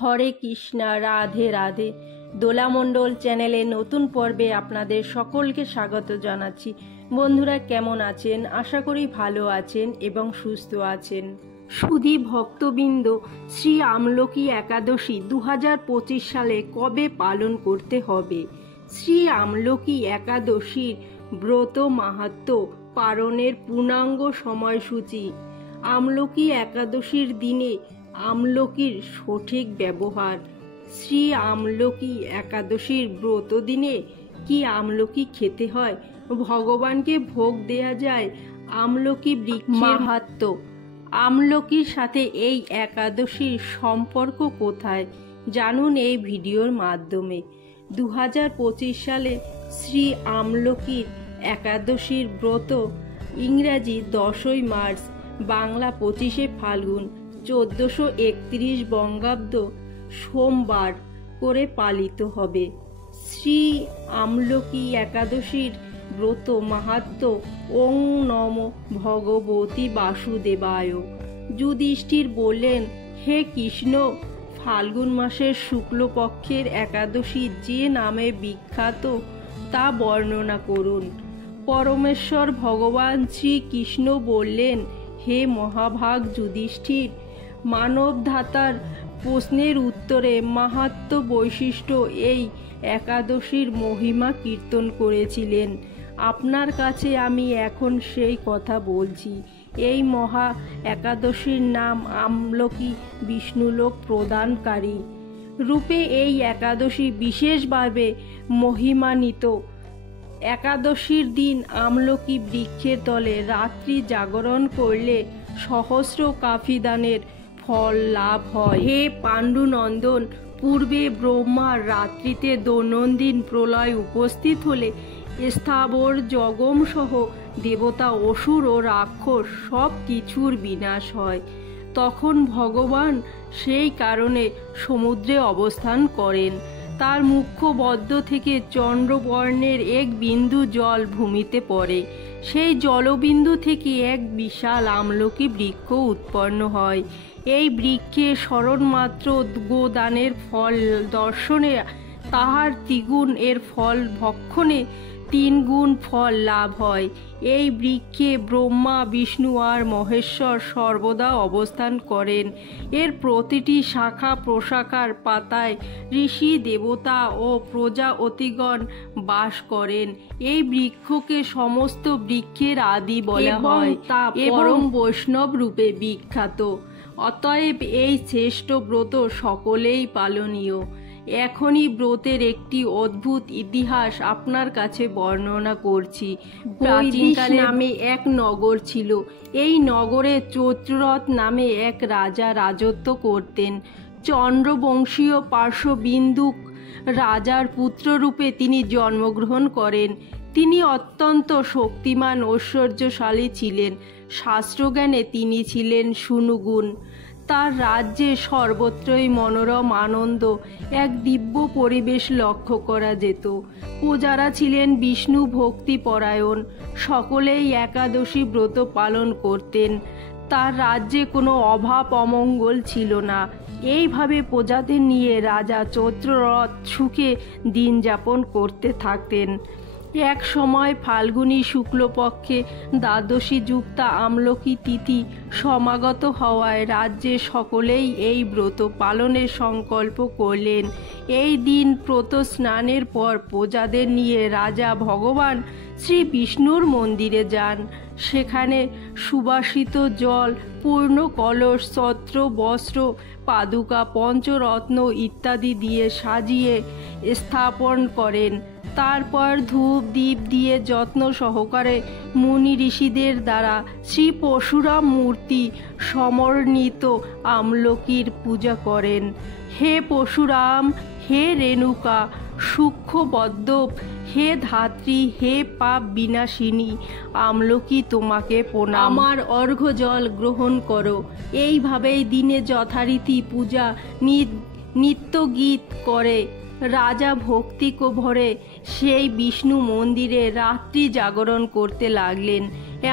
হরে কৃষ্ণা, রাধে রাধে। দোলামণ্ডল চ্যানেলে নতুন পর্বে আপনাদের সকলকে স্বাগত জানাচ্ছি। বন্ধুরা কেমন আছেন? আশা করি ভালো আছেন এবং সুস্থ আছেন। সুধী ভক্তবৃন্দ, শ্রী আমলকি একাদশী 2025 সালে কবে পালন করতে হবে? শ্রী আমলকি একাদশীর ব্রত মাহাত্ম্য পালনের পূর্ণাঙ্গ সময়সূচি। আমলকি একাদশীর দিনে আমলকির সঠিক ব্যবহার। শ্রী আমলকি একাদশীর ব্রত দিনে কি আমলকি খেতে হয়? ভগবানকে ভোগ দেয়া যায়? আমলকি বৃক্ষের মাহাত্ম্য। আমলকির সাথে এই একাদশীর সম্পর্ক কোথায়? জানুন এই ভিডিওর মাধ্যমে। 2025 সালে শ্রী আমলকির একাদশীর ব্রত ইংরাজি 10ই মার্চ, বাংলা 25শে ফাল্গুন 1431 বঙ্গাব্দ সোমবার করে পালিত হবে। শ্রী আমলকি একাদশীর ব্রত মাহাত্ম্য। ওং নমো ভগবতী বাসুদেবায়। যুধিষ্ঠির বললেন, হে কৃষ্ণ, ফাল্গুন মাসের শুক্লপক্ষের একাদশী যে নামে বিখ্যাত তা বর্ণনা করুন। পরমেশ্বর ভগবান শ্রীকৃষ্ণ বললেন, হে মহাভাগ যুধিষ্ঠির, মানবধাতার প্রশ্নের উত্তরে মাহাত্ম্য বৈশিষ্ট্য এই একাদশীর মহিমা কীর্তন করেছিলেন। আপনার কাছে আমি এখন সেই কথা বলছি। এই মহা একাদশীর নাম আমলকি বিষ্ণুলোক প্রদানকারী রূপে এই একাদশী বিশেষভাবে মহিমান্বিত। একাদশীর দিন আমলকি বৃক্ষের তলে রাত্রি জাগরণ করলে সহস্র কাফিদানের ফল লাভ হয়। হে পাণ্ডুনন্দন, পূর্বে ব্রহ্মার রাত্রিতে দৈনন্দিন প্রলয় উপস্থিত হলে স্থাবর জগম সহ দেবতা, অসুর ও রাক্ষস সব কিছুর বিনাশ হয়। তখন ভগবান সেই কারণে সমুদ্রে অবস্থান করেন। তার মুখ্য বদ্ধ থেকে চন্দ্রবর্ণের এক বিন্দু জল ভূমিতে পড়ে। সেই জলবিন্দু থেকে এক বিশাল আমলকি বৃক্ষ উৎপন্ন হয়। এই বৃক্ষে স্মরণমাত্র গোদানের ফল দর্শনে তাহার দ্বিগুণ, এর ফল ভক্ষণে 3 গুণ ফল লাভ হয়। এই বৃক্ষে ব্রহ্মা, বিষ্ণু আর মহেশ্বর সর্বদা অবস্থান করেন। এর প্রতিটি শাখা প্রশাখার পাতায় ঋষি, দেবতা ও প্রজাপতিগণ বাস করেন। এই বৃক্ষকে সমস্ত বৃক্ষের আদি বলা হয় এবং বৈষ্ণব রূপে বিখ্যাত। অতএব এই শ্রেষ্ঠ ব্রত সকলেই পালনীয়। এখনই ব্রতের একটি অদ্ভুত ইতিহাস আপনার কাছে বর্ণনা করছি। প্রাচীনকালে নামে এক নগর ছিল। এই নগরে চৈত্ররথ নামে এক রাজা রাজত্ব করতেন। চন্দ্রবংশীয় পার্শ্ববিন্দুক রাজার পুত্ররূপে তিনি জন্মগ্রহণ করেন। তিনি অত্যন্ত শক্তিমান, ঐশ্বর্যশালী ছিলেন। শাস্ত্রজ্ঞানে তিনি ছিলেন সুনুগুণ। তার রাজ্যে সর্বত্রই মনোরম আনন্দ, এক দিব্য পরিবেশ লক্ষ্য করা যেত। প্রজারা ছিলেন বিষ্ণু ভক্তিপরায়ণ, সকলেই একাদশী ব্রত পালন করতেন। তার রাজ্যে কোনো অভাব অমঙ্গল ছিল না। এইভাবে প্রজাদের নিয়ে রাজা চৈত্ররথ সুখে দিন যাপন করতে থাকতেন। এক সময় ফাল্গুনী শুক্লপক্ষে দ্বাদশী যুক্তা আমলকি তিথি সমাগত হওয়ায় রাজ্যে সকলেই এই ব্রত পালনের সংকল্প করলেন। এই দিন প্রত স্নানের পর প্রজাদের নিয়ে রাজা ভগবান শ্রী বিষ্ণুর মন্দিরে যান। সেখানে সুবাসিত জল, পূর্ণ কলস, ছত্র, বস্ত্র, পাদুকা, পঞ্চরত্ন ইত্যাদি দিয়ে সাজিয়ে স্থাপন করেন। তারপর ধূপ দীপ দিয়ে যত্ন সহকারে মুনি ঋষিদের দ্বারা শ্রী পরশুরাম মূর্তি সমন্বিত আমলকির পূজা করেন। হে পরশুরাম, হে রেণুকা, সূক্ষ্মবদ্ধব, হে ধাত্রী, হে পাপ বিনাশিনী, আমলকি তোমাকে প্রণাম। আমার অর্ঘ্য জল গ্রহণ করো। এইভাবেই দিনে যথারীতি পূজা নিত্য গীত করে রাজা ভক্তি ভরে সেই বিষ্ণু মন্দিরে রাত্রি জাগরণ করতে লাগলেন।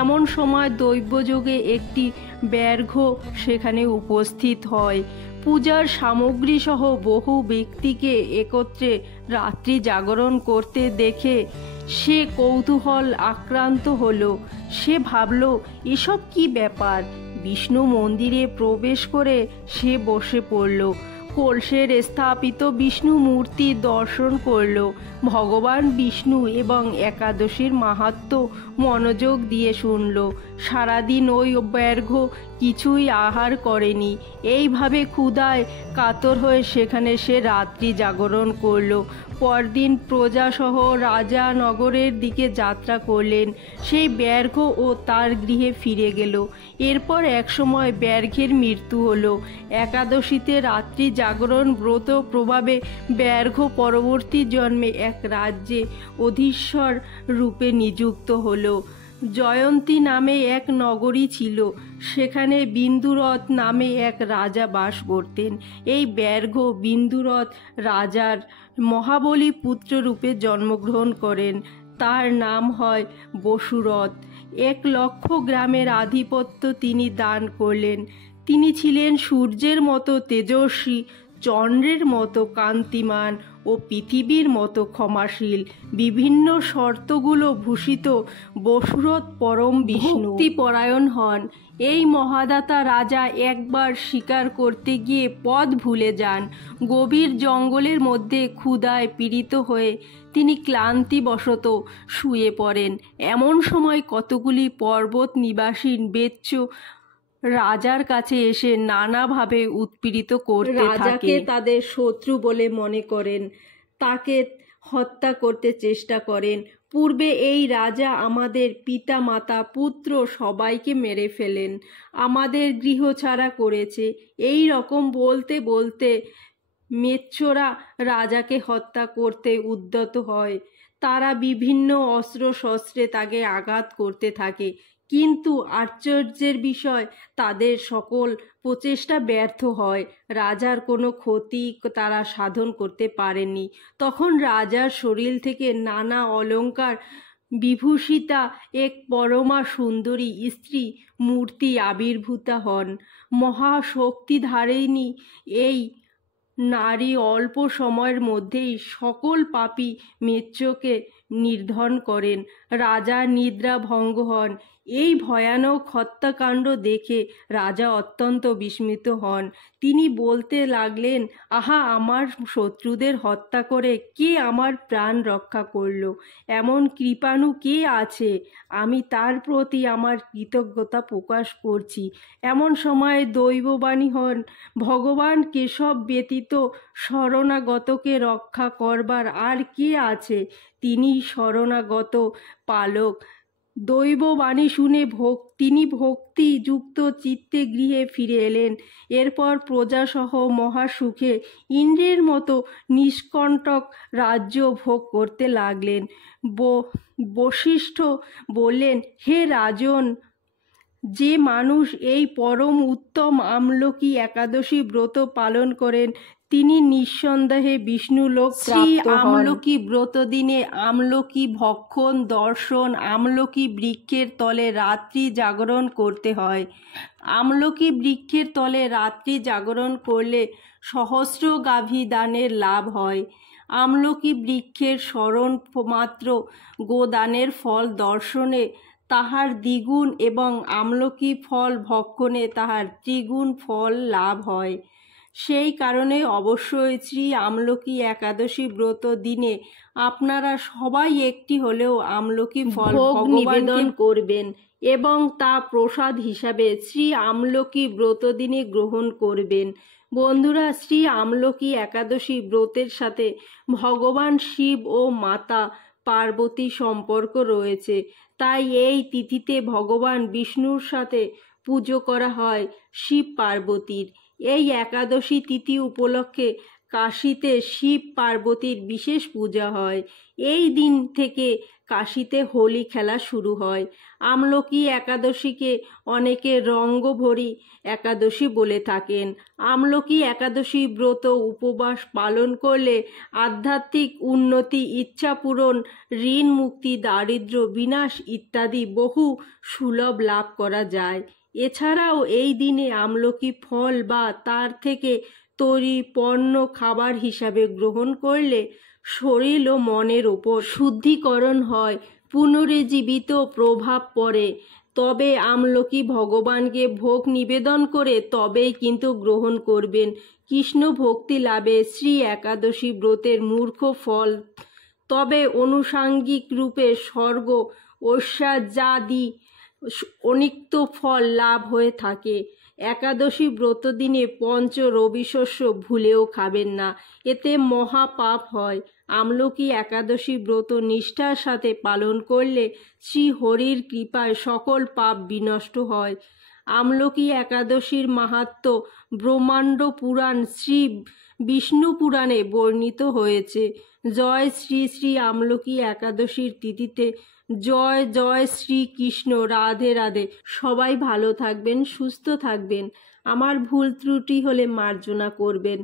এমন সময় দৈবযোগে একটি ব্যাঘ্র সেখানে উপস্থিত হয়। পূজার সামগ্রী সহ বহু ব্যক্তিকে একত্রে রাত্রি জাগরণ করতে দেখে সে কৌতূহল আক্রান্ত হলো। সে ভাবল, এসব কি ব্যাপার? বিষ্ণু মন্দিরে প্রবেশ করে সে বসে পড়ল। কলসের স্থাপিত বিষ্ণু মূর্তি দর্শন করল। ভগবান বিষ্ণু এবং একাদশীর মাহাত্ম্য মনোযোগ দিয়ে শুনল। সারাদিন ওই ব্যাঘ্র কিছুই আহার করেনি। এইভাবে ক্ষুধায় কাতর হয়ে সেখানে সে রাত্রি জাগরণ করল। পরদিন প্রজাসহ রাজা নগরের দিকে যাত্রা করলেন। সেই ব্যাঘ্র ও তার গৃহে ফিরে গেল। এরপর একসময় ব্যাঘ্রের মৃত্যু হলো। একাদশীতে রাত্রি জাগরণ ব্রত প্রভাবে ব্যাঘ্র পরবর্তী জন্মে এক রাজ্যে অধীশ্বর রূপে নিযুক্ত হলো। জয়ন্তী নামে এক নগরী ছিল। সেখানে বিন্দুরথ নামে এক রাজা বাস করতেন। এই ব্যাঘ্র বিন্দুরথ রাজার মহাবলী পুত্র রূপে জন্মগ্রহণ করেন। তার নাম হয় বসুরথ। 1,00,000 গ্রামের আধিপত্য তিনি দান করলেন। তিনি ছিলেন সূর্যের মতো তেজস্বী, চন্দ্রের মতো কান্তিমান ও পৃথিবীর মতো ক্ষমাশীল। বিভিন্ন শর্তগুলো ভূষিত বসুরথ পরম বিষ্ণু ভক্তিপরায়ণ হন। এই মহাদাতা রাজা একবার শিকার করতে গিয়ে পথ ভুলে যান। গভীর জঙ্গলের মধ্যে ক্ষুধায় পীড়িত হয়ে তিনি ক্লান্তিবশত শুয়ে পড়েন। এমন সময় কতগুলি পর্বত নিবাসী বেচ্চ রাজার কাছে এসে নানাভাবে উৎপীড়িত করতে থাকে। রাজাকে তাদের শত্রু বলে মনে করেন, তাকে হত্যা করতে চেষ্টা করেন। পূর্বে এই রাজা আমাদের পিতা মাতা পুত্র সবাইকে মেরে ফেলেন, আমাদের গৃহ ছাড়া করেছে। এই রকম বলতে বলতে মেচ্ছরা রাজাকে হত্যা করতে উদ্যত হয়। তারা বিভিন্ন অস্ত্র শস্ত্রে তাকে আঘাত করতে থাকে, কিন্তু আশ্চর্যের বিষয় তাদের সকল প্রচেষ্টা ব্যর্থ হয়। রাজার কোনো ক্ষতি তারা সাধন করতে পারেনি। তখন রাজার শরীর থেকে নানা অলঙ্কার বিভূষিতা এক পরমা সুন্দরী স্ত্রী মূর্তি আবির্ভূতা হন। মহাশক্তিধারিণী এই নারী অল্প সময়ের মধ্যেই সকল পাপী মেচ্ছকে নির্ধন করেন। রাজা নিদ্রা ভঙ্গ হন। এই ভয়ানক হত্যাকাণ্ড দেখে রাজা অত্যন্ত বিস্মিত হন। তিনি বলতে লাগলেন, আহা, আমার শত্রুদের হত্যা করে কে আমার প্রাণ রক্ষা করল? এমন কৃপাণু কে আছে? আমি তার প্রতি আমার কৃতজ্ঞতা প্রকাশ করছি। এমন সময় দৈববাণী হন, ভগবান কেশব ব্যতীত শরণাগতকে রক্ষা করবার আর কে আছে? তিনি শরণাগত পালক। দৈববাণী শুনে তিনি ভক্তিযুক্ত চিত্তে গৃহে ফিরে এলেন। এরপর প্রজাসহ মহাসুখে ইন্দ্রের মতো নিষ্কণ্টক রাজ্য ভোগ করতে লাগলেন। বশিষ্ঠ বললেন, হে রাজন, যে মানুষ এই পরম উত্তম আমলকি একাদশী ব্রত পালন করেন তিনি নিঃসন্দেহে বিষ্ণুলোক প্রাপ্ত হন। আমলকি ব্রত দিনে আমলকি ভক্ষণ, দর্শন, আমলকি বৃক্ষের তলে রাত্রি জাগরণ করতে হয়। আমলকি বৃক্ষের তলে রাত্রি জাগরণ করলে সহস্র গাভী দানের লাভ হয়। আমলকি বৃক্ষের স্মরণ মাত্র গোদানের ফল দর্শনে তাহার দ্বিগুণ এবং আমলকি ফল ভক্ষণে তাহার ত্রিগুণ ফল লাভ হয়। সেই কারণে অবশ্যই শ্রী আমলকি একাদশী ব্রত দিনে আপনারা সবাই একটি হলেও আমলকি ফল ভোগ নিবেদন করবেন এবং তা প্রসাদ হিসাবে শ্রী আমলকি ব্রত দিনে গ্রহণ করবেন। বন্ধুরা, শ্রী আমলকি একাদশী ব্রতের সাথে ভগবান শিব ও মাতা পার্বতী সম্পর্ক রয়েছে। তাই এই তিথিতে ভগবান বিষ্ণুর সাথে পুজো করা হয় শিব পার্বতীর। এই একাদশী তিথি উপলক্ষে কাশীতে শিব পার্বতীর বিশেষ পূজা হয়। এই দিন থেকে কাশীতে হোলি খেলা শুরু হয়। আমলকি একাদশীকে অনেকে রঙ্গভরি একাদশী বলে থাকেন। আমলকি একাদশী ব্রত উপবাস পালন করলে আধ্যাত্মিক উন্নতি, ইচ্ছা পূরণ, ঋণ মুক্তি, দারিদ্র্য বিনাশ ইত্যাদি বহু সুলভ লাভ করা যায়। এছাড়াও এই দিনে আমলকি ফল বা তার থেকে তৈরি পণ্য খাবার হিসাবে গ্রহণ করলে শরীর ও মনের ওপর শুদ্ধিকরণ হয়, পুনরুজ্জীবিত প্রভাব পড়ে। তবে আমলকি ভগবানকে ভোগ নিবেদন করে তবেই কিন্তু গ্রহণ করবেন। কৃষ্ণ ভক্তি লাভে শ্রী একাদশী ব্রতের মূর্খ ফল, তবে অনুষাঙ্গিক রূপে স্বর্গ ঐশ্বর্যাদি অনিত্য ফল লাভ হয়ে থাকে। একাদশী ব্রত দিনে পঞ্চ রবিশস্য ভুলেও খাবেন না, এতে মহাপাপ হয়। আমলকি একাদশী ব্রত নিষ্ঠার সাথে পালন করলে শ্রী হরির কৃপায় সকল পাপ বিনষ্ট হয়। আমলকি একাদশীর মাহাত্ম্য ব্রহ্মাণ্ড পুরাণ শ্রী বিষ্ণু পুরাণে বর্ণিত হয়েছে। জয় শ্রী শ্রী আমলকি একাদশীর তিথিতে জয় জয় শ্রীকৃষ্ণ। রাধে রাধে। সবাই ভালো থাকবেন, সুস্থ থাকবেন। আমার ভুল ত্রুটি হলে মার্জনা করবেন।